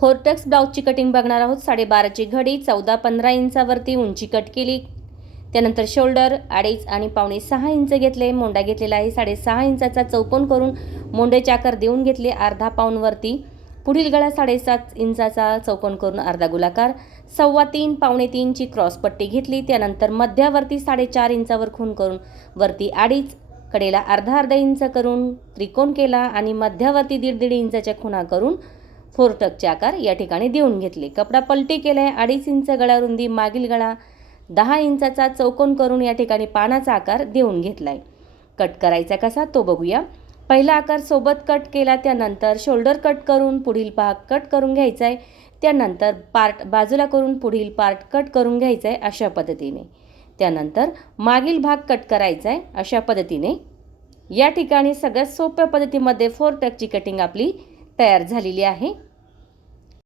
फोरटक्स ब्लाऊजची cutting बघणार आहोत। 12.5ची घडी 14-15 इंचावरती उंची कट केली। त्यानंतर शोल्डर 2.5 आणि 5.25 इंच घेतले। मोंडा घेतलेला आहे 6.5 इंचाचा चौकोन करून मोंड्याचे आकार देऊन घेतले। अर्धा पाऊंडवरती पुढील गळा 7.5 इंचाचा चौकोन करून अर्धा गोलाकार 3.25 पावणे3ची क्रॉस पट्टी घेतली। त्यानंतर मध्यावरती 4.5 इंचावर खूण करून वरती 2.5 कडेला अर्धा इंच करून त्रिकोण केला आणि मध्यावरती 1.5 इंचाच्या खुणा करून फोरटक्सचे आकार या ठिकाणी देऊन घेतले। कपडा पलटी केलाय 2.5 इंच गळा रुंदी, मागील गळा 10 इंचाचा चौकोन करून या ठिकाणी पानाचा आकार देऊन घेतलाय। कट करायचा कसा तो बघूया। पहिला आकार सोबत कट केला, त्यानंतर शोल्डर कट करून पुढील भाग कट करून घ्यायचा आहे। त्यानंतर पार्ट बाजूला करून पुढील पार्ट कट करून घ्यायचा आहे अशा पद्धतीने। त्यानंतर मागील भाग कट करायचा आहे अशा पद्धतीने। या ठिकाणी सगळ्यात सोप्या पद्धतीमध्ये फोरटक्सची कटिंग आपली तयार झालेली आहे।